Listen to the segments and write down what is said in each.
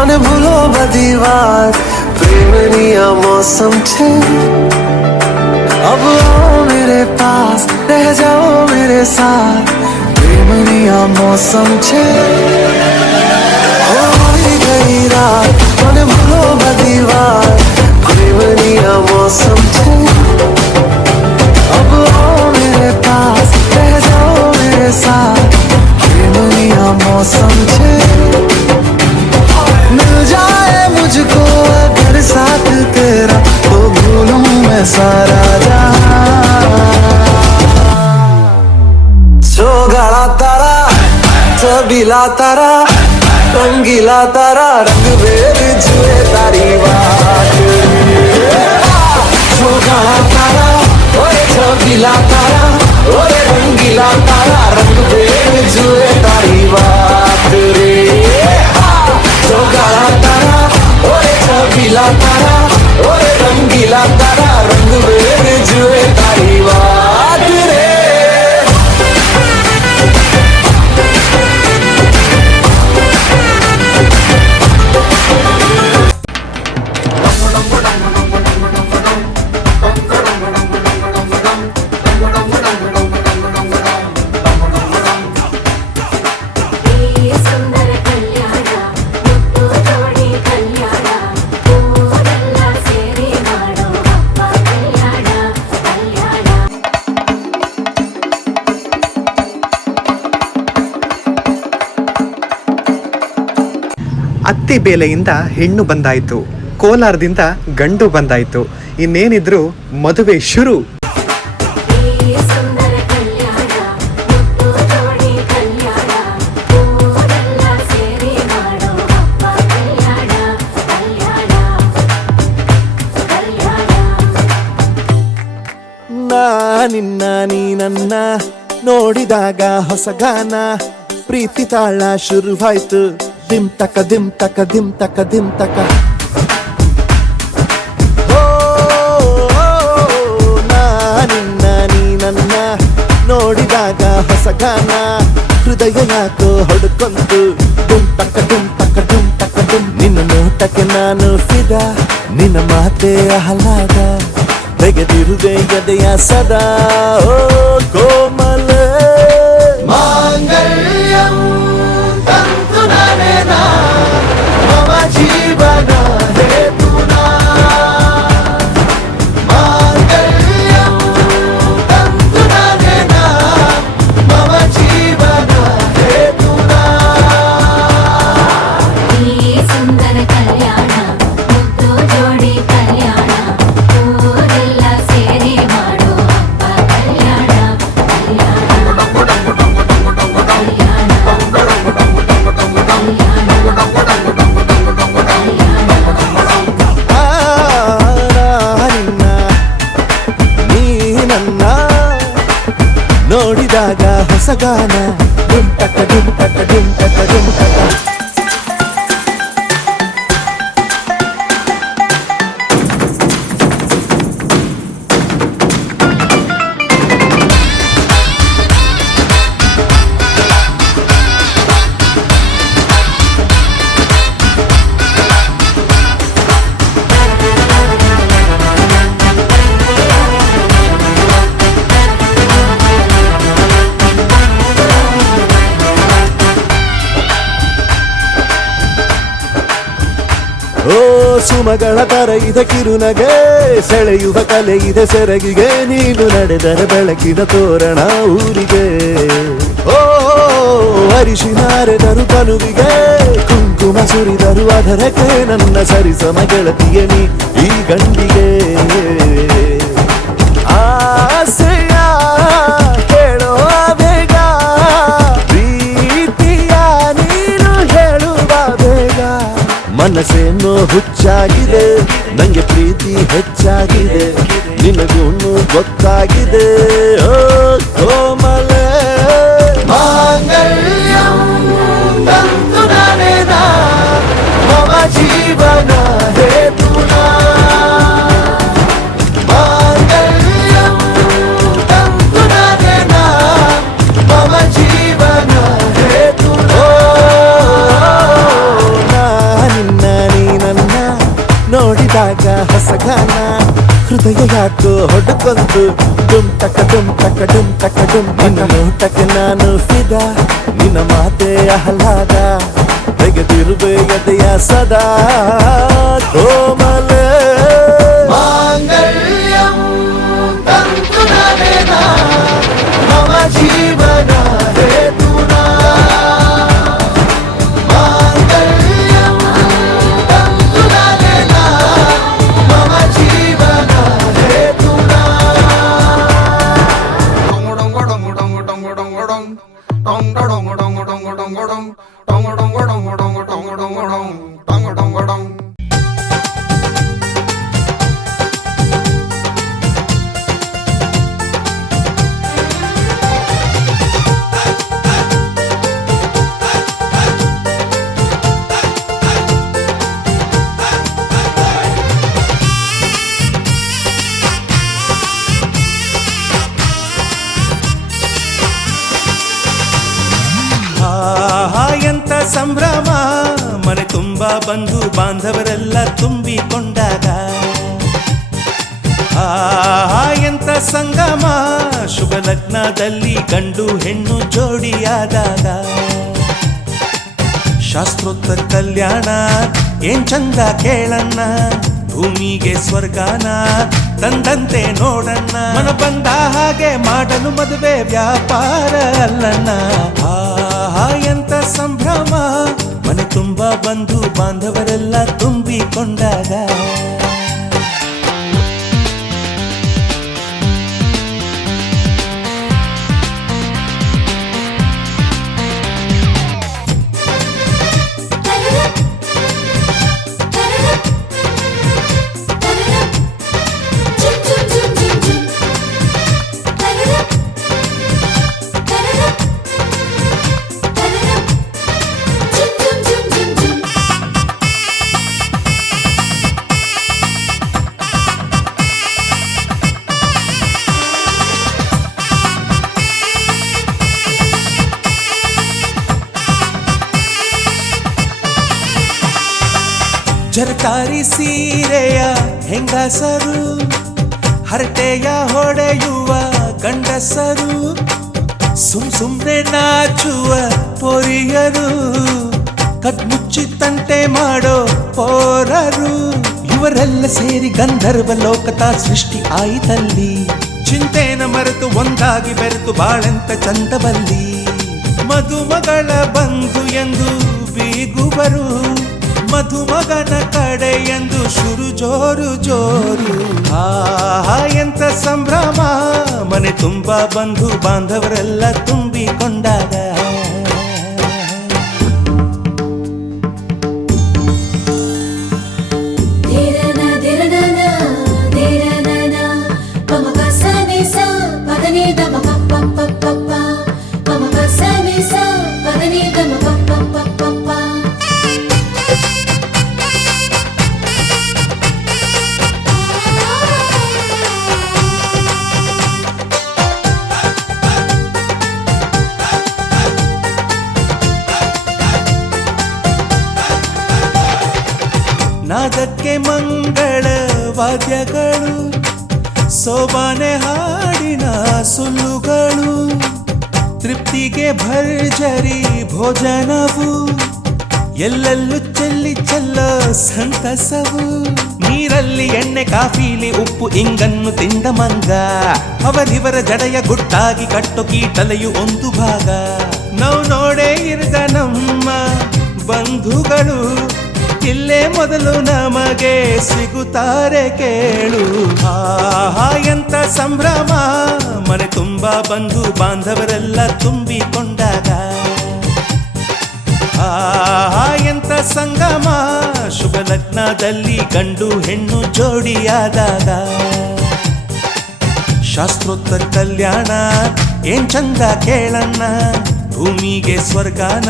અને ભૂલો બધી વાત પ્રેમની આ મૌસમ છે अब आओ मेरे पास रह जाओ मेरे साथ प्रेमनी आ मौसम छे होई गई रात મને ભૂલો બધી વાત પ્રેમની આ મૌસમ છે अब आओ मेरे पास रह जाओ मेरे साथ प्रेमनी आ मौसम छे मिल जाए मुझको अगर साथ तेरा तो भूलूं मैं सारा सोगाड़ा तारा सबीला तारा रंगीला तारा रंग बेर जुए तारी बात सोगाड़ा तारा ओए सबीला तारा ओए रंगीला तारा रंग बेर जुए तारी बात रे सोगाड़ा तारा ओए सबीला तारा ओए रंगीला तारा रंग बेर जुए तारी बात रे ಅತ್ತಿ ಬೇಲೆಯಿಂದ ಹೆಣ್ಣು ಬಂದಾಯ್ತು, ಕೋಲಾರದಿಂದ ಗಂಡು ಬಂದಾಯ್ತು, ಇನ್ನೇನಿದ್ರು ಮದುವೆ ಶುರು. ನಿನ್ನ ನೀ ನನ್ನ ನೋಡಿದಾಗ ಹೊಸಗಾನ ಪ್ರೀತಿ ತಾಳ ಶುರುವಾಯ್ತು ದಿಮ್ ತಕ ದಿಮ್ ತಕ ದಿಮ್ ತಕ ದಿಮ್ ತಕ ನಿನ್ನ ನೀ ನನ್ನ ನೋಡಿದಾಗ ಹೊಸಗಾನ ಹೃದಯ ಯಾಕೋ ಹೊಡ್ಕೊಂತು ಡುಮ್ ತಕ ಡುಮ್ ತಕ ಡುಮ್ ತಕ ಡುಮ್ ನಿನ್ನ ನೋಟಕ್ಕೆ ನಾನು ಫಿದ ನಿನ್ನ ಮಾತೆ ಆಹ್ಲಾದ ತೆಗೆದಿರುವೆ ಎದೆಯ ಸದಾ ಓ ಕೋಮಲ ಮಾಂಗಲ್ಯಂ ತಂತು ನಾನೇನಾ ಮಮ ಜೀವನ ಹೇತುನಾ ಮಾಂಗಲ್ಯಂ ತಂತು ನಾನೇನಾ ಮಮ ಜೀವನ ಹೇತುನಾ ಈ ಸುಂದರ ಕಲ್ಯಾಣ ಮುದ್ದು ಜೋಡಿ ಕಲ್ಯಾಣ ಊರೆಲ್ಲ ಸೇರಿ ಮಾಡೋ ಹಬ್ಬ ಕಲ್ಯಾಣ ನೋಡಿದಾಗ ಹೊಸಗಾನ ಡುಮ್ ಟಕ ಡುಮ್ ಟಕ ಡುಮ್ ಟಕ ಡುಮ್ ಟಕ ಓ ಸುಮಗಳ ತರ ಇದೆ ಕಿರುನಗೆ ಸೆಳೆಯುವ ಕಲೆ ಇದೆ ಸೆರಗಿಗೆ ನೀನು ನಡೆದರೆ ಬೆಳಕಿನ ತೋರಣ ಊರಿಗೆ ಓ ಅರಿಶಿನಾರೆದರು ಕನುವಿಗೆ ಕುಂಕುಮ ಸುರಿದರು ಅದರಕ್ಕೆ ನನ್ನ ಸರಿಸಮ ಗೆಳತಿಯ ನೀ ಈ ಗಂಡಿಗೆ ಆಸೆಯ ಕೇಳೋ ಬೇಗ ಪ್ರೀತಿಯ ನೀನು ಹೇಳುವ ಬೇಗ ಮನಸ್ಸೇನೋ ಹುಚ್ಚಾಗಿದೆ ನಂಗೆ ಪ್ರೀತಿ ಹೆಚ್ಚಾಗಿದೆ ನಿನಗೂನು ಗೊತ್ತಾಗಿದೆ ಓ ಕೋಮಲ ಮಾಂಗಲ್ಯಂ ತಂತು ನಾನೇನಾ ಮಮ ಜೀವನ ಹೇತುನಾ ಮಾಂಗಲ್ಯಂ ತಂತು ನಾನೇನಾ ಮಮ ಜೀವನ ಹೇತುನಾ ಹೊಡ್ಕೊಂತು ಡುಮ್ ಟಕ ಡುಮ್ ಟಕ ಡುಮ್ ಟಕ ಡುಮ್ ನಿನ್ನ ನೋಟಕ್ಕೆ ನಾನು ಫಿದ ನಿನ್ನ ಮಾತೆ ಆಹ್ಲಾದ ತೆಗೆದಿರುವೆ ಎದೆಯ ಸದಾ ಕೋಮಲೆ ಮಾಂಗಲ್ಯಂ ತಂತು ನನೇನ ಮಮ ಜೀವನ ಹೇತುನಾ ಮಾಂಗಲ್ಯಂ ತಂತು ನನೇನ ಮಮ ಜೀವನ ಹೇತುನಾ ಎಂತ ಸಂಭ್ರಮ ಮನೆ ತುಂಬಾ ಬಂಧು ಬಾಂಧವರೆಲ್ಲ ತುಂಬಿಕೊಂಡಾಗ ಎಂತ ಸಂಗಮ ಶುಭ ಲಗ್ನದಲ್ಲಿ ಗಂಡು ಹೆಣ್ಣು ಜೋಡಿಯಾದಾಗ ಶಾಸ್ತ್ರೋತ್ತರ ಕಲ್ಯಾಣ ಏನ್ ಚಂದ ಕೇಳಣ್ಣ ಭೂಮಿಗೆ ಸ್ವರ್ಗಾನ ತಂದಂತೆ ನೋಡಣ್ಣ ಮನ ಬಂದ ಹಾಗೆ ಮಾಡಲು ಮದುವೆ ವ್ಯಾಪಾರ ಅಲ್ಲಣ್ಣ ಎಂತ ಸಂಭ್ರಮ ಮನೆ ತುಂಬಾ ಬಂಧು ಬಾಂಧವರೆಲ್ಲ ತುಂಬಿಕೊಂಡಾಗ ಜರಕಾರಿ ಸೀರೆಯ ಹೆಂಗಸರು ಹರಟೆಯ ಹೊಡೆಯುವ ಗಂಡಸರು ಸುಮ್ನೆ ನಾಚುವ ಪೊರಿಯರು ಕದ್ಮುಚ್ಚಿ ತಂಟೆ ಮಾಡೋ ಪೋರರು ಇವರೆಲ್ಲ ಸೇರಿ ಗಂಧರ್ವ ಲೋಕದ ಸೃಷ್ಟಿ ಆಯಿತಲ್ಲಿ ಚಿಂತೆನ ಮರೆತು ಒಂದಾಗಿ ಬೆರೆತು ಬಾಳೆಂತ ಚಂದವಲ್ಲಿ ಮದುಮಗಳ ಬಂಧು ಎಂದು ಬೀಗುವರು ಮಧುಮಗನ ಕಡೆ ಎಂದು ಶುರು ಜೋರು ಜೋರು ಎಂತ ಸಂಭ್ರಮ ಮನೆ ತುಂಬಾ ಬಂಧು ಬಾಂಧವರೆಲ್ಲ ತುಂಬಿಕೊಂಡಾಗ ನಾದಕ್ಕೆ ಮಂಗಳ ವಾದ್ಯಗಳು ಸೋಬಾನೆ ಹಾಡಿನ ಸುಳ್ಳುಗಳು ತೃಪ್ತಿಗೆ ಭರ್ಜರಿ ಭೋಜನವು ಎಲ್ಲೆಲ್ಲೂ ಚೆಲ್ಲ ಸಂತಸವು ನೀರಲ್ಲಿ ಎಣ್ಣೆ ಕಾಫಿಲಿ ಉಪ್ಪು ಇಂಗನ್ನು ತಿಂದ ಮಂಗ ಅವರಿವರ ಜಡೆಯ ಗುಟ್ಟಾಗಿ ಕಟ್ಟು ಕೀಟಲೆಯು ಒಂದು ಭಾಗ ನಾವು ನೋಡೇ ಇರದ ನಮ್ಮ ಬಂಧುಗಳು ಇಲ್ಲೇ ಮೊದಲು ನಮಗೆ ಸಿಗುತ್ತಾರೆ ಕೇಳು ಎಂತ ಸಂಭ್ರಮ ಮನೆ ತುಂಬಾ ಬಂಧು ಬಾಂಧವರೆಲ್ಲ ತುಂಬಿಕೊಂಡಾಗ ಎಂತ ಸಂಗಮ ಶುಭ ಲಗ್ನದಲ್ಲಿ ಗಂಡು ಹೆಣ್ಣು ಜೋಡಿಯಾದಾಗ ಶಾಸ್ತ್ರೋತ್ತರ ಕಲ್ಯಾಣ ಏನ್ ಚಂದ ಕೇಳಣ್ಣ ಭೂಮಿಗೆ ಸ್ವರ್ಗಾನ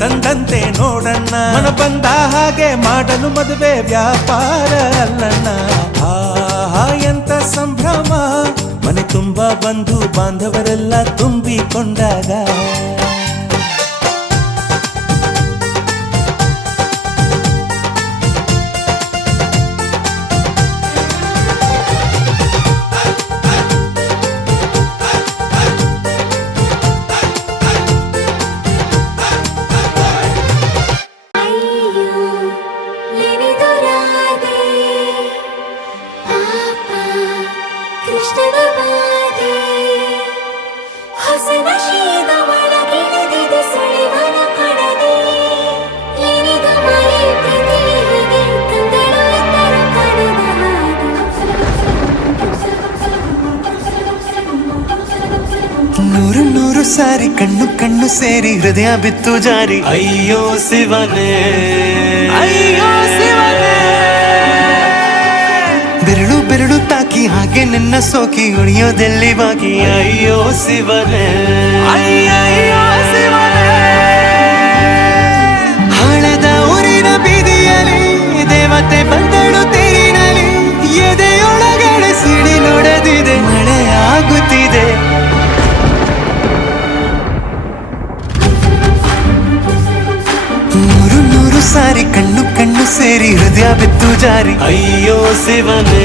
ತಂದಂತೆ ನೋಡಣ್ಣ ಮನ ಬಂದ ಹಾಗೆ ಮಾಡಲು ಮದುವೆ ವ್ಯಾಪಾರ ಅಲ್ಲಣ್ಣ ಎಂತ ಸಂಭ್ರಮ ಮನೆ ತುಂಬಾ ಬಂಧು ಬಾಂಧವರೆಲ್ಲ ತುಂಬಿಕೊಂಡಾಗ ನೂರು ನೂರು ಸಾರಿ ಕಣ್ಣು ಕಣ್ಣು ಸೇರಿ ಹೃದಯ ಬಿತ್ತು ಜಾರಿ ಅಯ್ಯೋ ಶಿವನೇ ಅಯ್ಯೋ ಶಿವನೇ ಬೆರಳು ಬೆರಳು ತಾಕಿ ಹಾಗೆ ನಿನ್ನ ಸೋಕಿ ಉಳಿಯೋದೆಲ್ಲಿ ಬಾಕಿ ಅಯ್ಯೋ ಶಿವನೇ ಅಯ್ಯಯ್ಯೋ ಶಿವನೇ ಹಣದ ಊರಿನ ಬೀದಿಯಲ್ಲಿ ದೇವತೆ ಬಂದಳು ತೇರಿನಲ್ಲಿ ಎದೆಯೊಳಗಡೆ ಸಿಡಿ ನೋಡದಿದೆ ಮಳೆ ಆಗುತ್ತಿದೆ ನೂರು ನೂರು ಸಾರಿ ಕಣ್ಣು ಕಣ್ಣು ಸೇರಿ ಹೃದಯ ಬಿತ್ತು ಜಾರಿ ಅಯ್ಯೋ ಶಿವನೇ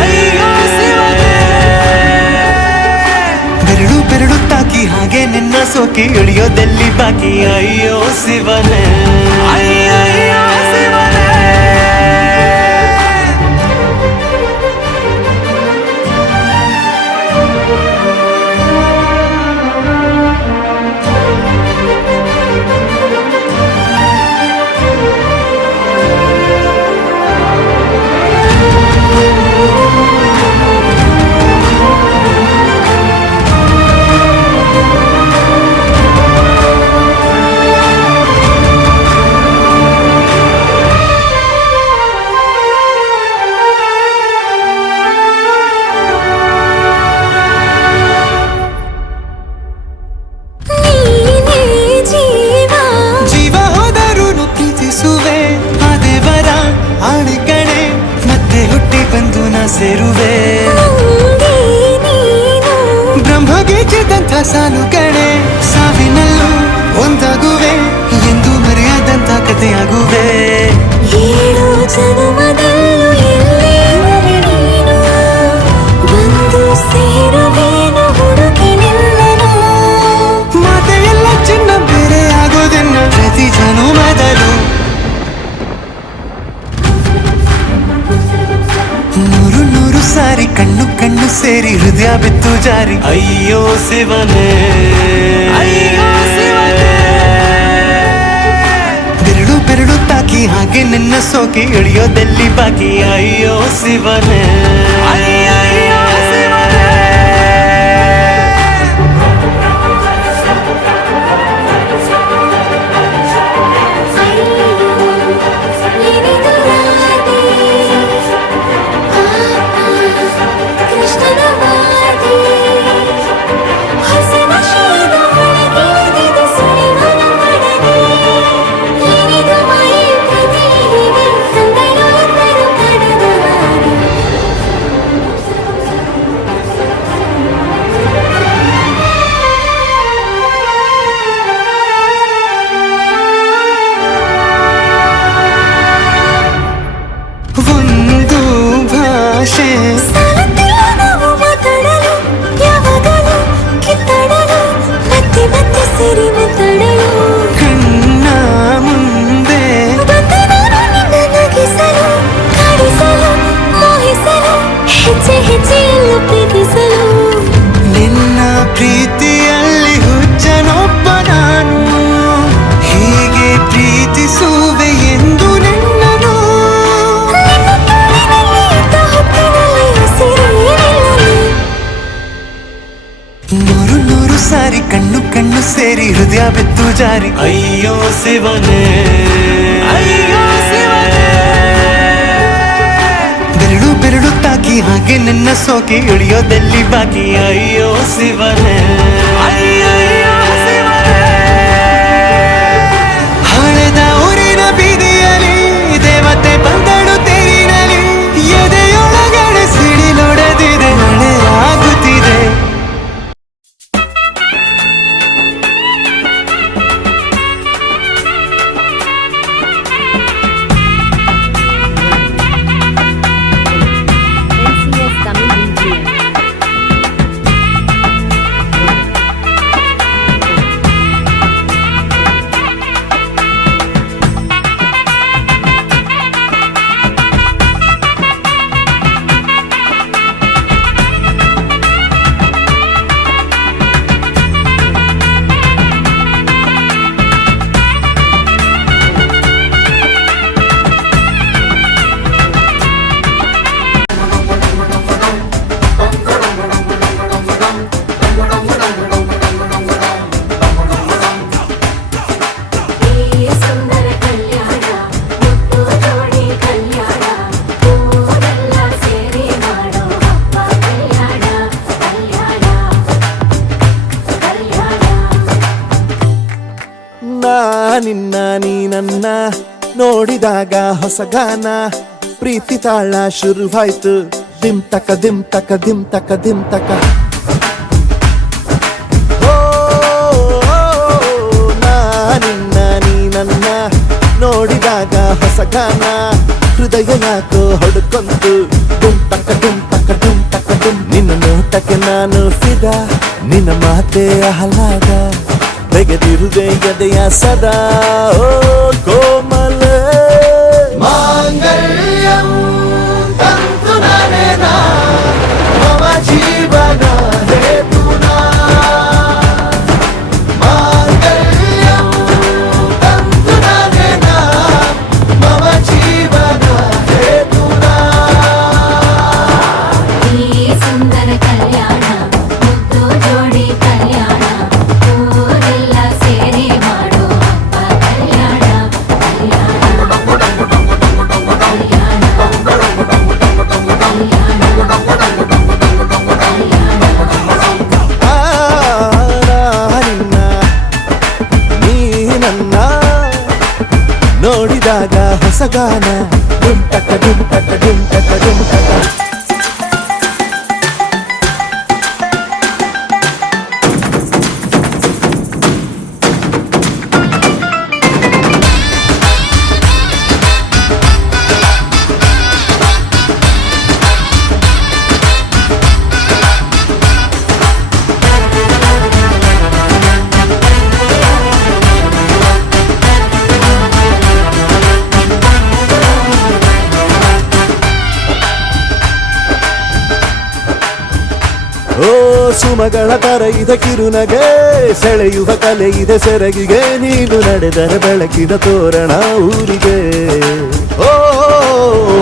ಅಯ್ಯೋ ಶಿವನೇ ಬೆರಳು ಬೆರಳು ತಾಕಿ ಹಾಗೆ ನಿನ್ನ ಸೋಕಿ ಇಳಿಯೋದೆಲ್ಲಿ ಬಾಕಿ ಅಯ್ಯೋ ಶಿವನೇ ಅಯ್ಯಯ್ಯೋ ಶಿವನೇ ಸೇರುವೆ ಬ್ರಹ್ಮಗೆ ಚಿದಂಥ ಸಾಲು ಕಣೆ ಸಾವಿನಲ್ಲೂ ಒಂದಾಗುವೆ ಎಂದು ಮರೆಯದಂತ ಕಥೆಯಾಗುವೆ ಏಳು ಜನುಮದಲ್ಲೂ ಎಲ್ಲೇ ನೀನು ಬಂದು ಸೇರುವೇನು ಹುಡುಕಿ ನಿಲ್ಲನು ಮಾತೆಯೆಲ್ಲ ಚಿನ್ನ ಬೇರೆ ಆಗೋದೆನ್ನ ಪ್ರತಿ ಜನುಮದಲ್ಲೂ ನೂರು ನೂರು ಸಾರಿ ಕಣ್ಣು ಕಣ್ಣು ಸೇರಿ ಹೃದಯ ಬಿತ್ತು ಜಾರಿ ಅಯ್ಯೋ ಶಿವನೇ ಅಯ್ಯೋ ಶಿವನೇ ಬೆರಳು ಬೆರಳು ತಾಕಿ ಹಾಗೆ ನಿನ್ನ ಸೋಕಿ ಇಳಿಯೋದೆಲ್ಲಿ ಬಾಕಿ ಅಯ್ಯೋ ಶಿವನೇ ಅಯ್ಯಯ್ಯೋ ಶಿವನೇ ಒಂದು ಭಾಷೆ ಮಾತಾಡಲು ಯಾವಾಗಲೂ ಕಿತ್ತಾಡಲು ಮತ್ತೆ ಮತ್ತೆ ಸೇರಿ ಮಾತಾಡಲು ಕಣ್ಣ ಮುಂದೆ ಬಂದೆ ನಾನು ನಿನ್ನ ನಗಿಸಲು ಕಾಡಿಸಲು ಮೋಹಿಸಲು ಹೆಜ್ಜೆ ಹೆಜ್ಜೆಯಲ್ಲೂ ಪ್ರೀತಿಸಲು ನಿನ್ನ ಪ್ರೀತಿಯಲ್ಲಿ ಹುಚ್ಚನೊಬ್ಬ ನಾನು ಹೀಗೆ ಪ್ರೀತಿಸುವೆ ಎಂದು ನಿನ್ನನು ನೂರು ನೂರು ಸಾರಿ ಕಣ್ಣು ಕಣ್ಣು ಸೇರಿ ಹೃದಯ ಬಿತ್ತು ಜಾರಿ ಅಯ್ಯೋ ಶಿವನೇ ಅಯ್ಯೋ ಶಿವನೇ ಬೆರಳು ಬೆರಳು ತಾಕಿ ಹಾಗೆ ನಿನ್ನ ಸೋಕಿ ಇಳಿಯೋದೆಲ್ಲಿ ಬಾಕಿ ಅಯ್ಯೋ ಶಿವನೇ ಅಯ್ಯಯ್ಯೋ ಶಿವನೇ ಹಳೆದ ಊರಿನ ಬೀದಿಯಲ್ಲಿ ದೇವತೆ ಬಂದಳು ತೇರಿನಲ್ಲಿ ಎದೆಯೊಳಗಡೆ ಸಿಡಿ ನೋಡದಿದೆ ಮಳೆ ಆಗುತ್ತಿದೆ NCS Tamil Region. ನಿನ್ನ ನೀ ನನ್ನ ನೋಡಿದಾಗ ಹೊಸ ಗಾನ ಪ್ರೀತಿ ತಾಳ ಶುರುವಾಯ್ತು ದಿಮ್ ತಕ ದಿಮ್ ತಕ ದಿಮ್ ತಕ ದಿಮ್ ತಕ ಓ ನಾ ನಿನ್ನ ನೀ ನನ್ನ ನೋಡಿದಾಗ ಹೊಸ ಗಾನ ಹೃದಯ ಯಾಕೋ ಹೊಡ್ಕೊಂತು ಡುಮ್ ತಕ ಡುಮ್ ತಕ ಡುಮ್ ತಕ ಡುಮ್ ನಿನ್ನ ನೋಟಕ್ಕೆ ನಾನು ಫಿದಾ ನಿನ್ನ ಮಾತೆ ಆಹ್ಲಾದ ತೆಗೆದಿರುವೆ ಎದೆಯ ಸದಾ ಓ ಕೋಮಲ ಮಾಂಗಲ್ಯಂ ತಂತು ನನೇನ ಮಮ ಜೀವನ ಹೇತುನಾ ಮಾಂಗಲ್ಯಂ ತಂತು ನನೇನ ಮಮ ಜೀವನ ಹೇತುನಾ ಈ ಸುಂದರ ಕಲ್ಯಾಣ ಮುದ್ದು ಜೋಡಿ ಕಲ್ಯಾಣ ಊರೆಲ್ಲ ಸೇರಿ ಮಾಡೋ ಹಬ್ಬ ಕಲ್ಯಾಣ ಆ, ನಿನ್ನ ನೀ ನನ್ನ ನೋಡಿದಾಗ ಹೊಸ ಗಾನ ಡುಮ್ ಟಕ ಡುಮ್ ಟಕ ಡುಮ್ ಟಕ ಡುಮ್ ಟಕ ಓ ಸುಮಗಳ ತರ ಇದೆ ಕಿರುನಗೆ ಸೆಳೆಯುವ ಕಲೆ ಇದೆ ಸೆರಗಿಗೆ ನೀನು ನಡೆದರೆ ಬೆಳಕಿನ ತೋರಣ ಊರಿಗೆ ಓ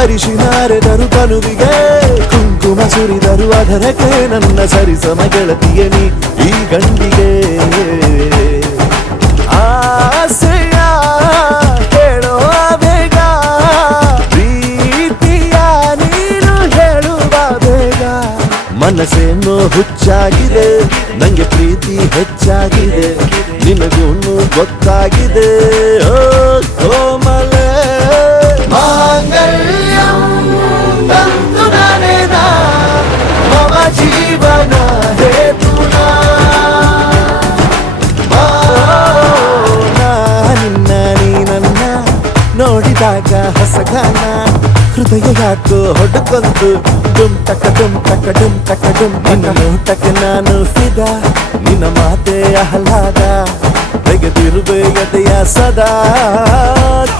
ಅರಿಶಿನಾರೆದರು ತನುವಿಗೆ ಕುಂಕುಮ ಸುರಿದರು ಅದರಕ್ಕೆ ನನ್ನ ಸರಿಸಮ ಗೆಳತಿಗೆ ನೀ ಈ ಗಂಡಿಗೆ ಆಸೆಯ ಹೇಳೋ ಬೇಗ ಪ್ರೀತಿಯ ನೀನು ಹೇಳುವ ಬೇಗ ಮನಸ್ಸೇನೋ ಹುಚ್ಚಾಗಿದೆ ನಂಗೆ ಪ್ರೀತಿ ಹೆಚ್ಚಾಗಿದೆ ನಿನಗೂನು ಗೊತ್ತಾಗಿದೆ ಓ ಕೋಮಲ ಮಾಂಗಲ್ಯಂ ತಂತು ನನೇನ ಮಮ ಜೀವನ ಹೇತುನಾ ನಾ ನಿನ್ನ ನೀ ನನ್ನ ನೋಡಿದಾಗ ಹೊಸ ಗಾನ ಹೃದಯ ಯಾಕೋ ಹೊಡ್ಕೊಂತು ಡುಮ್ ಟಕ ಡುಮ್ ಟಕ ಡುಮ್ ಟಕ ಡುಮ್ ನಿನ್ನ ನೋಟಕ್ಕೆ ನಾನು ಫಿದಾ ನಿನ್ನ ಮಾತೆ ಆಹ್ಲಾದ ತೆಗೆದಿರುವೆ ಎದೆಯ ಸದಾ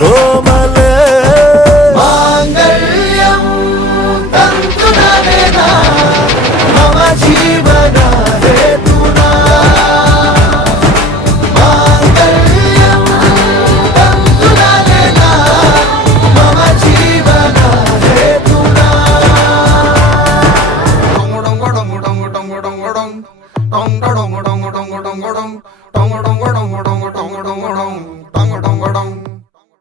ಕೋಮಲ ಮಾಂಗಲ್ಯಂ ತಂತು ನನೇನ ಮಮ ಜೀವನ ಹೇತುನಾ ಮಾಂಗಲ್ಯಂ ತಂತು ನನೇನ ಮಮ ಜೀವನ ಹೇತುನಾ dong dong dong dong dong dong dong dong dong dong dong dong dong dong dong dong dong dong dong